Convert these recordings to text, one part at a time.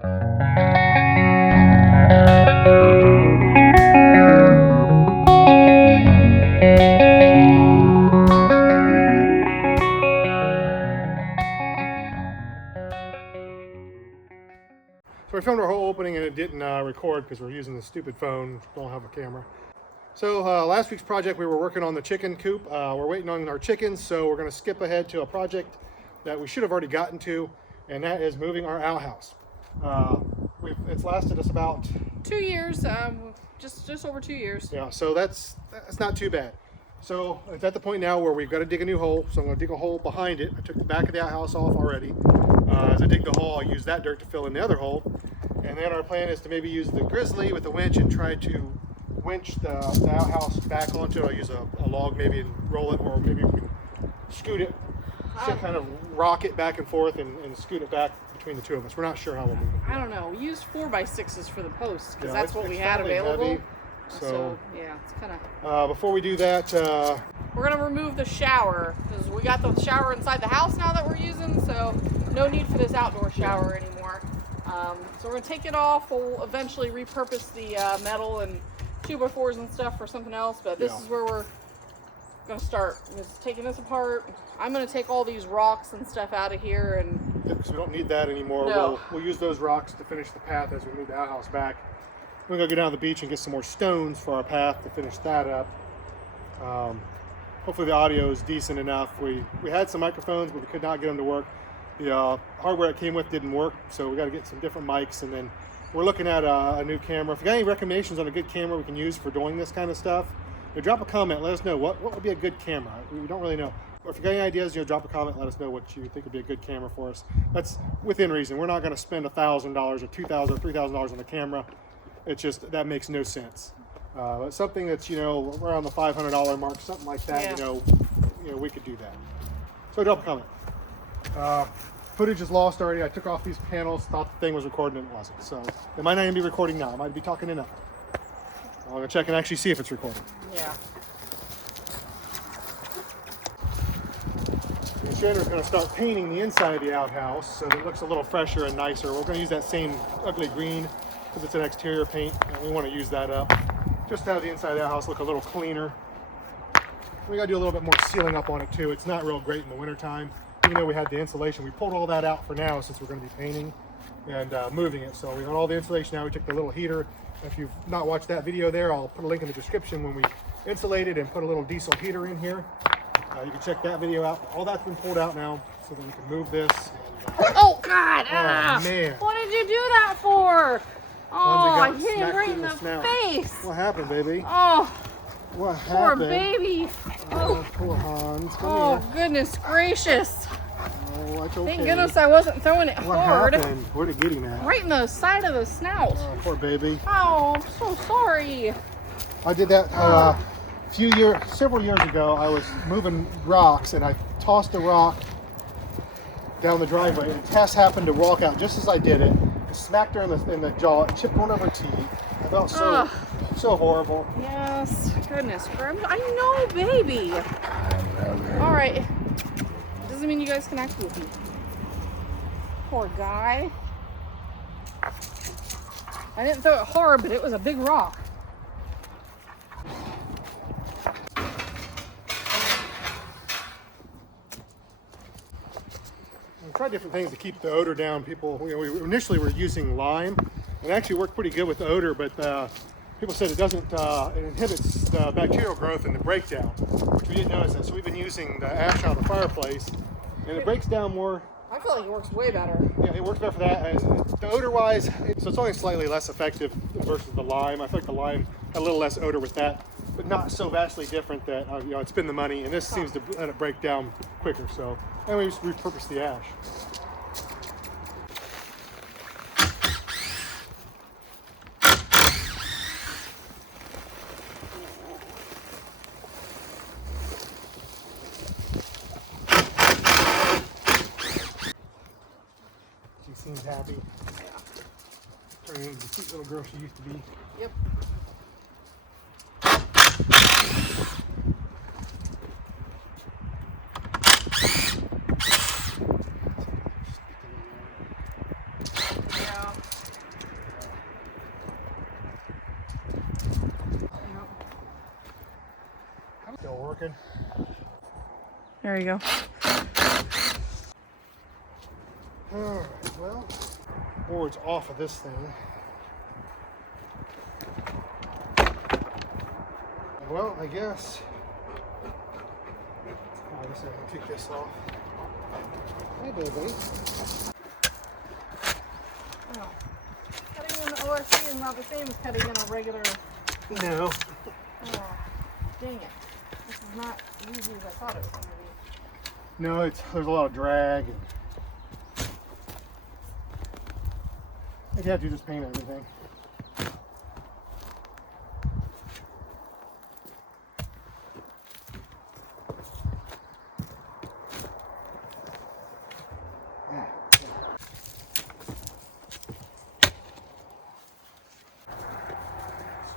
So we filmed our whole opening and it didn't record because we're using this stupid phone, don't have a camera. So last week's project we were working on the chicken coop. We're waiting on our chickens, so we're going to skip ahead to a project that we should have already gotten to, and that is moving our outhouse. It's lasted us about 2 years, just over 2 years. Yeah, so that's not too bad. So it's at the point now where we've got to dig a new hole. So I'm going to dig a hole behind it. I took the back of the outhouse off already. As I dig the hole, I'll use that dirt to fill in the other hole. And then our plan is to maybe use the grizzly with the winch and try to winch the outhouse back onto it. I'll use a log maybe and roll it, or maybe we can scoot it, kind of rock it back and forth and scoot it back between the two of us. We're not sure how we'll move it. I don't know. We used 4x6s for the posts because Yeah, that's what we had available. Heavy, so yeah, it's kind of. Before we do that, we're gonna remove the shower because we got the shower inside the house now that we're using, so no need for this outdoor shower anymore. So we're gonna take it off. We'll eventually repurpose the metal and 2x4s and stuff for something else, but this is where we're gonna start. Just taking this apart. I'm gonna take all these rocks and stuff out of here, and because we don't need that anymore. No. We'll use those rocks to finish the path as we move the outhouse back. We're gonna go down to the beach and get some more stones for our path to finish that up. Hopefully the audio is decent enough. We had some microphones, but we could not get them to work. The hardware it came with didn't work, so we got to get some different mics, and then we're looking at a new camera. If you got any recommendations on a good camera we can use for doing this kind of stuff, drop a comment. Let us know what would be a good camera. We don't really know. Or if you got any ideas, drop a comment. Let us know what you think would be a good camera for us. That's within reason. We're not going to spend $1,000 or $2,000 or $3,000 on the camera. It's just that makes no sense. But something that's around the $500 mark, something like that. Yeah. We could do that. So drop a comment. Footage is lost already. I took off these panels, thought the thing was recording, and it wasn't. So it might not even be recording now. I might be talking enough. I'm gonna check and actually see if it's recording. yeah. And Chandra's gonna start painting the inside of the outhouse so that it looks a little fresher and nicer. We're gonna use that same ugly green because it's an exterior paint, and we want to use that up just to have the inside of the outhouse look a little cleaner. We gotta do a little bit more sealing up on it too. It's not real great in the wintertime. Even though we had the insulation, we pulled all that out for now since we're going to be painting and moving it. So we got all the insulation now. We took the little heater. If you've not watched that video there, I'll put a link in the description when we insulated and put a little diesel heater in here. You can check that video out. All that's been pulled out now so that we can move this. And, Oh God! Oh man! What did you do that for? Oh, I hit him right in the snout. face. What happened, baby? Oh, What poor happened? baby. Oh, poor Hans. Come Oh, here. goodness gracious. Oh, that's okay. Thank goodness I wasn't throwing it What hard. happened? Where'd it get him at? Right in the side of the snout. Oh, poor baby. Oh, I'm so sorry. I did that several years ago. I was moving rocks and I tossed a rock down the driveway, and Tess happened to walk out just as I did it. I smacked her in the jaw. It chipped one of her teeth. I felt so horrible. Yes, goodness. I know, baby. All right. Doesn't mean you guys can act with me. Poor guy. I didn't throw it hard, but it was a big rock. We tried different things to keep the odor down. People, we initially were using lime. It actually worked pretty good with the odor, but people said it doesn't. It inhibits the bacterial growth and the breakdown, which we didn't notice that. So we've been using the ash out of the fireplace, and it breaks down more. I feel like it works way better. Yeah, it works better for that. The odor-wise, so it's only slightly less effective versus the lime. I feel like the lime had a little less odor with that, but not so vastly different that it's been the money. And this seems to let it break down quicker. So, and we just repurposed the ash. She seems happy. Yeah. Turning into the cute little girl she used to be. Yep. Yeah. working. There you go. Alright, well, board's off of this thing. Well, I guess. Oh, I guess I can take this off. Hey, baby. Oh. Cutting in the OSB is not the same as cutting in a regular. No. Oh, dang it. This is not as easy as I thought it was going to be. No, there's a lot of drag. I'd have to just paint everything.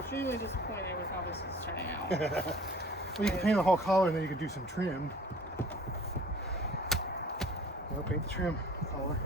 Extremely disappointed with how this is turning out. Well, you can paint the whole collar and then you can do some trim. Well, paint the trim color.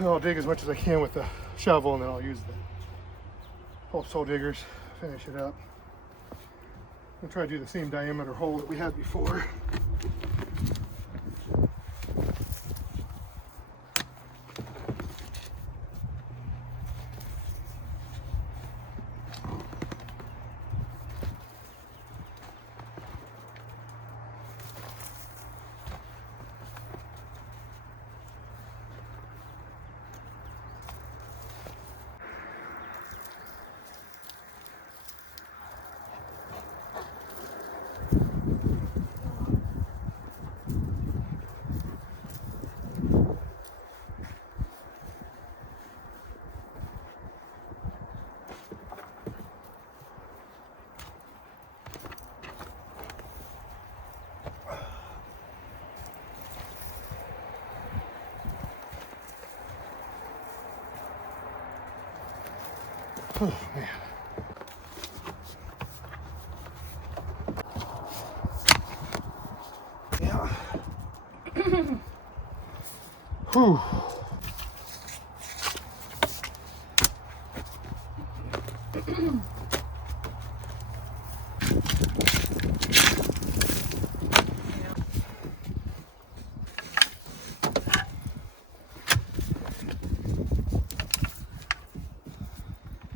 I'll dig as much as I can with the shovel and then I'll use the hole soul diggers, finish it up. I'll try to do the same diameter hole that we had before. Oh man. Yeah. Whew.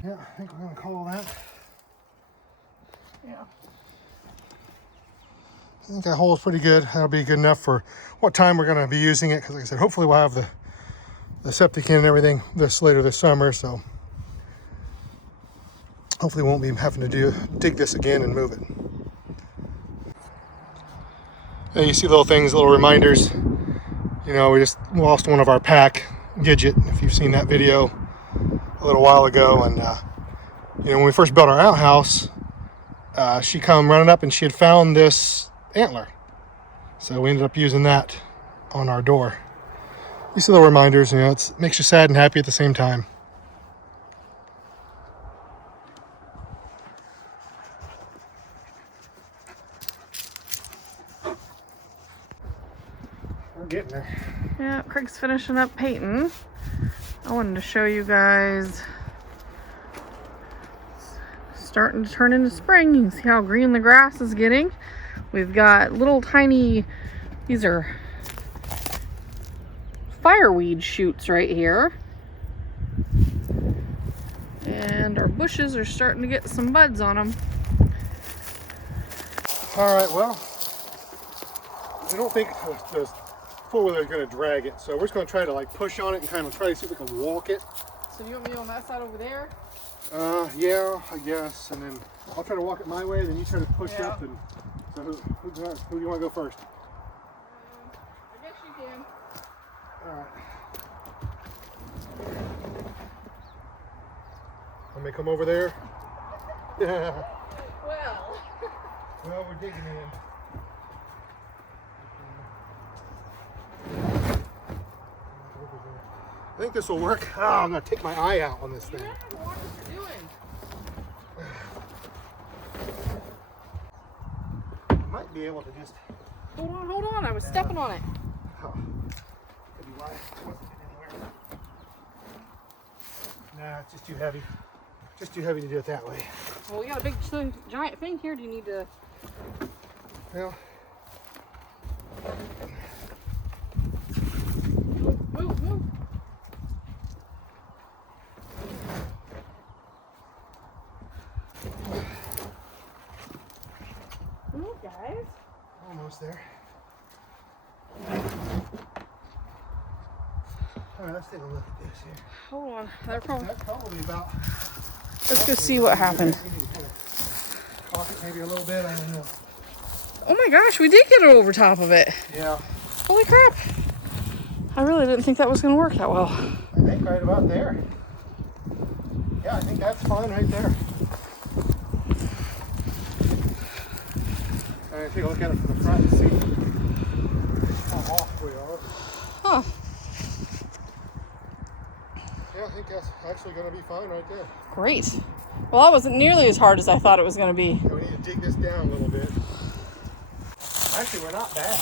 Yeah, I think we're going to call that. Yeah. I think that hole is pretty good. That'll be good enough for what time we're going to be using it. Because like I said, hopefully we'll have the septic in and everything later this summer. So hopefully we won't be having to dig this again and move it. Yeah, you see little things, little reminders. You know, we just lost one of our pack Gidget, if you've seen that video a little while ago. And you know, when we first built our outhouse, she come running up and she had found this antler, so we ended up using that on our door. You see little reminders, you know, it makes you sad and happy at the same time. We're getting there. Yeah, Craig's finishing up painting. I wanted to show you guys starting to turn into spring. You can see how green the grass is getting. We've got little tiny, these are fireweed shoots right here. And our bushes are starting to get some buds on them. All right, well, I don't think the four-wheeler is going to drag it, so we're just going to try to like push on it and kind of try to see if we can walk it. So you want me on that side over there? Yeah, I guess, and then I'll try to walk it my way, then you try to push up. And so who do you want to go first? I guess you can. All right. Let me come over there. Well. Well, we're digging in. I think this will work. Oh, I'm gonna take my eye out on this thing. Yeah, what are you doing? Might be able to just. Hold on. I was stepping on it. Oh, could be why it wasn't anywhere. Nah, it's just too heavy. Just too heavy to do it that way. Well, we got a big giant thing here. Do you need to? Well, Move, move. Move, guys. almost there. All right, let's take a look at this here. Hold on. That's probably about. Let's go see what happened. We need to kind of cock it maybe a little bit. I don't know. Oh my gosh, we did get it over top of it. Yeah. Holy crap. I really didn't think that was going to work that well. I think right about there. Yeah, I think that's fine right there. All right, take a look at it from the front and see how off we are. Huh. Yeah, I think that's actually going to be fine right there. Great. Well, that wasn't nearly as hard as I thought it was going to be. Yeah, we need to dig this down a little bit. Actually, we're not bad.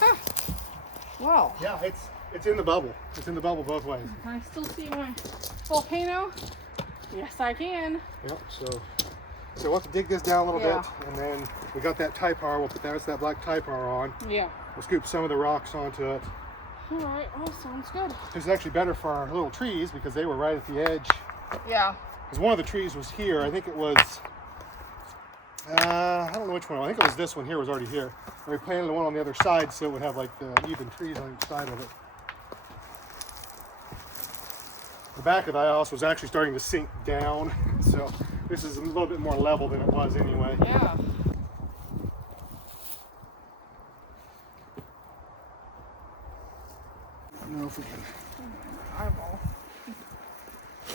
Huh. Wow. Yeah, it's in the bubble. It's in the bubble both ways. Can I still see my volcano? Yes, I can. Yep, so we'll have to dig this down a little bit, and then we got that Typar. We'll put that black Typar on. Yeah. We'll scoop some of the rocks onto it. All right, well, sounds good. This is actually better for our little trees because they were right at the edge. Yeah. Because one of the trees was here. I think it was, I don't know which one. I think it was this one here was already here. And we planted the one on the other side so it would have like the even trees on each side of it. The back of the house was actually starting to sink down. So this is a little bit more level than it was anyway. Yeah. I don't know if we can Eyeball.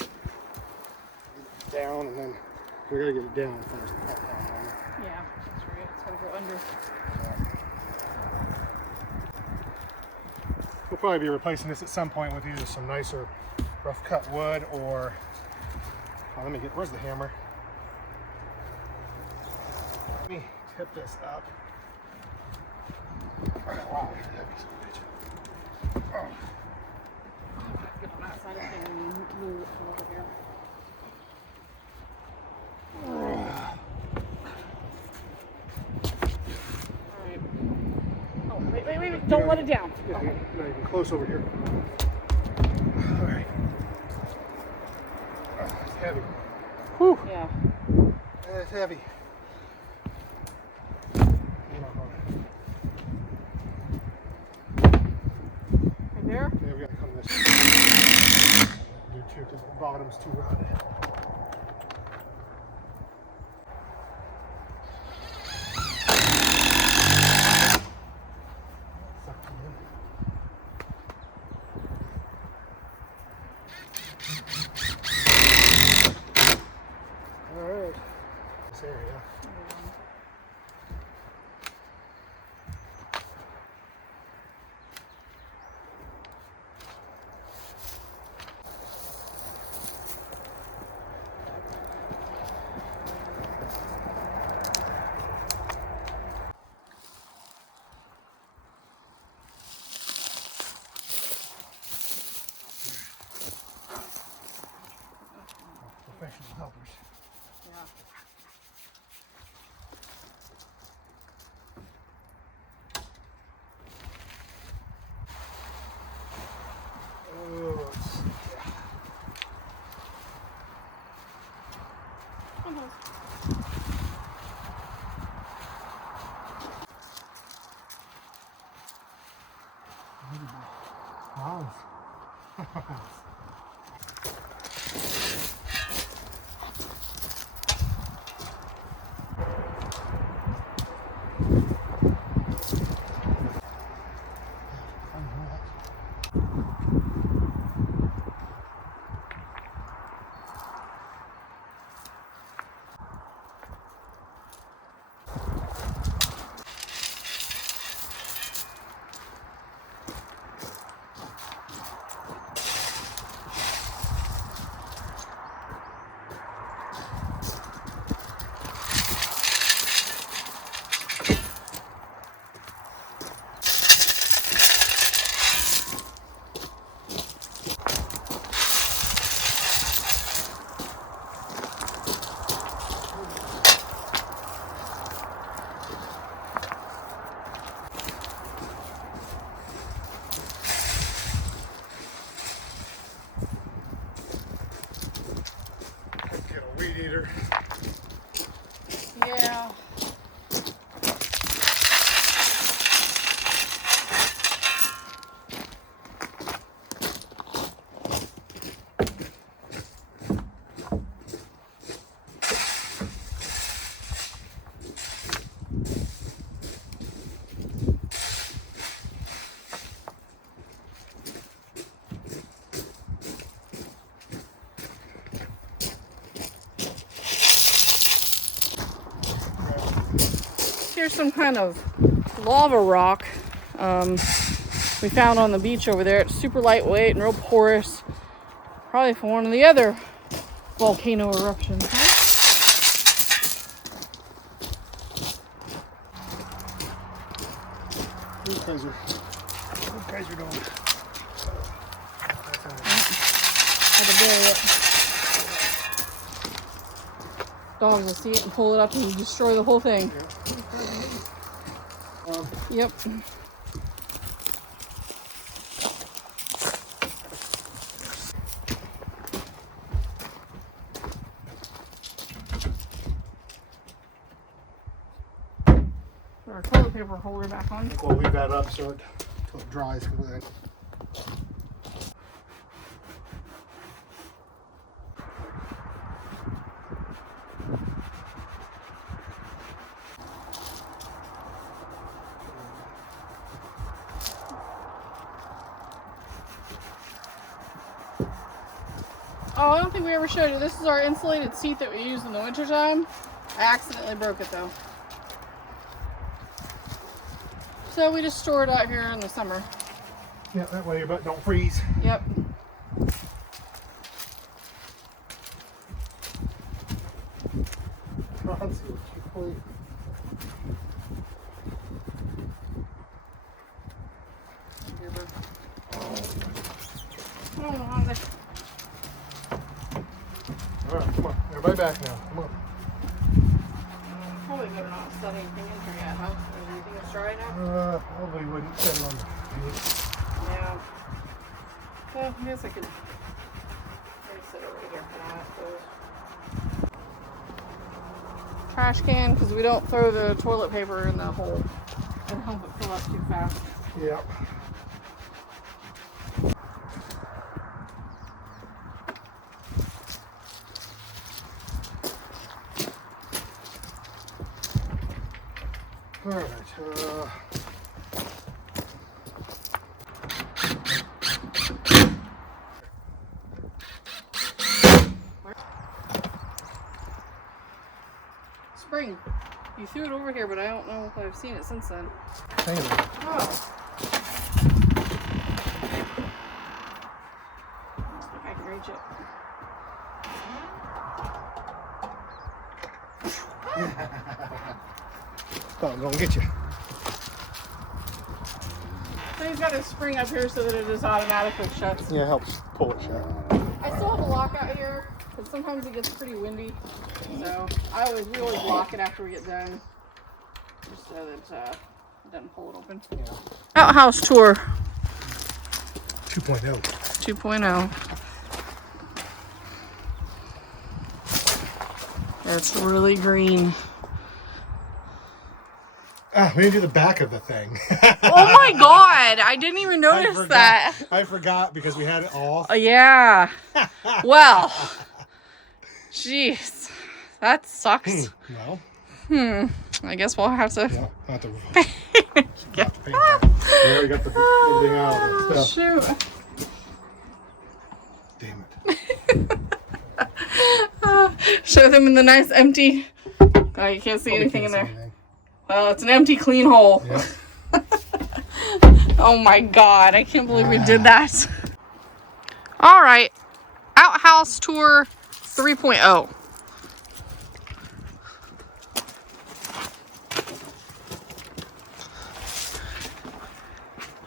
get it down, and then we gotta get it down first. Yeah, that's right. It's gotta go under. We'll probably be replacing this at some point with either some nicer rough cut wood or, where's the hammer? Let me tip this up. Wow, oh. Get on that side of thing and move it from over here. Alright. Oh, wait. Don't let it down. Yeah, not even close over here. Alright. Oh, it's heavy. Whew. Yeah. It's heavy. Right there? Yeah, we gotta come this way. Do too, because the bottom's too rotted. Alright. This area. Professional helpers. Yeah. Oh, Here's some kind of lava rock we found on the beach over there. It's super lightweight and real porous. Probably from one of the other volcano eruptions. Huh? These guys are doing. Had to bury it. Dogs will see it and pull it up and destroy the whole thing. Yep. Put our toilet paper holder back on. We'll leave that up so it dries completely. Oh, I don't think we ever showed you. This is our insulated seat that we use in the wintertime. I accidentally broke it though. So we just store it out here in the summer. Yeah, that way your butt don't freeze. Yep. Let's see what you play. Come on, Honda. Alright, come on. Everybody back now. Come on. Probably better not set anything in here yet, huh? Or do you think it's dry now? Probably wouldn't set it on the Yeah. Well, I guess I could maybe sit over here for now, I suppose. Trash can, because we don't throw the toilet paper in the hole and help it fill up too fast. Yep. All right. Spring. You threw it over here, but I don't know if I've seen it since then. Hang on. Oh. I think I can reach it. Thought I was gonna get you. So he's got a spring up here so that it just automatically shuts. Yeah, it helps pull it shut. I still have a lock out here, but sometimes it gets pretty windy. So we always lock it after we get done, just so that it doesn't pull it open. Yeah. Outhouse tour 2.0. 2.0. It's really green. We didn't do the back of the thing. Oh my god, I didn't even notice that. I forgot because we had it off. Yeah. Well, jeez, that sucks. No. I guess we'll have to. Yeah, not the. Yeah. We already got everything out of it. So. Shoot. Damn it. Show them in the nice empty. Oh, you can't see anything in there. Well, it's an empty, clean hole. Yep. Oh my god, I can't believe we did that. All right, Outhouse Tour 3.0.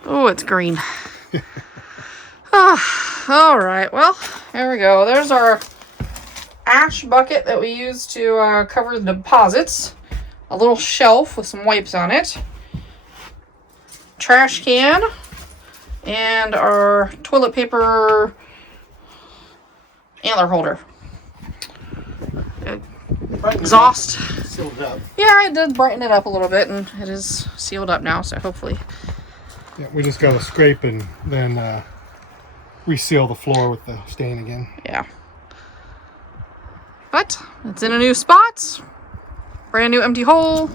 Oh, it's green. All right, well, there we go. There's our ash bucket that we use to cover the deposits. A little shelf with some wipes on it. Trash can. And our toilet paper antler holder. Exhaust. Sealed it up. Yeah, it did brighten it up a little bit, and it is sealed up now, so hopefully. Yeah, we just got to scrape and then reseal the floor with the stain again. Yeah. But it's in a new spot. Brand new empty hole.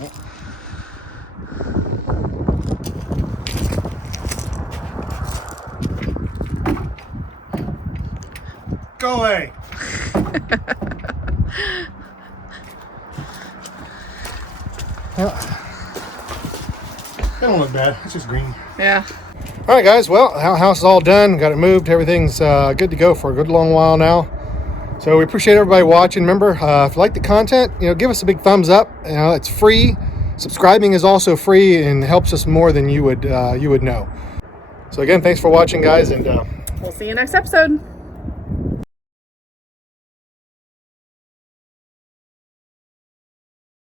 Go away. That don't look bad. It's just green. Yeah. All right, guys. Well, our house is all done. Got it moved. Everything's good to go for a good long while now. So we appreciate everybody watching. Remember, if you like the content, give us a big thumbs up. It's free. Subscribing is also free and helps us more than you would know. So again, thanks for watching, guys, and We'll see you next episode.